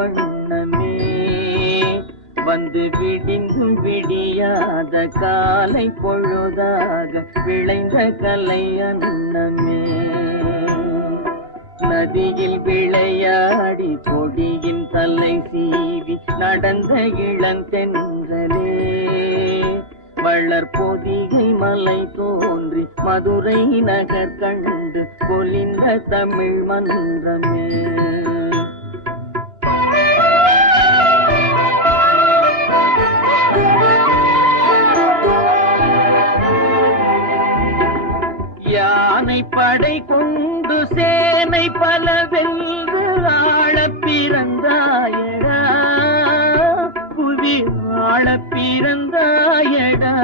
வண்ணமே வந்து விடிந்தும் விடியாத காலை பொழுதாக விளைந்த கலை அன்னமே நதியில் விளையாடி கொடியின் தலை சீவி நடந்த இளந்தென்றலே வளர் பொதிகை மலை தோன்றி மதுரை நகர் கண்டு பொலிந்த தமிழ் மன்றமே யானை படை கொண்டு சேனை பல வென்று ஆள பிறந்தாயடா புவி ஆள பிறந்தாயடா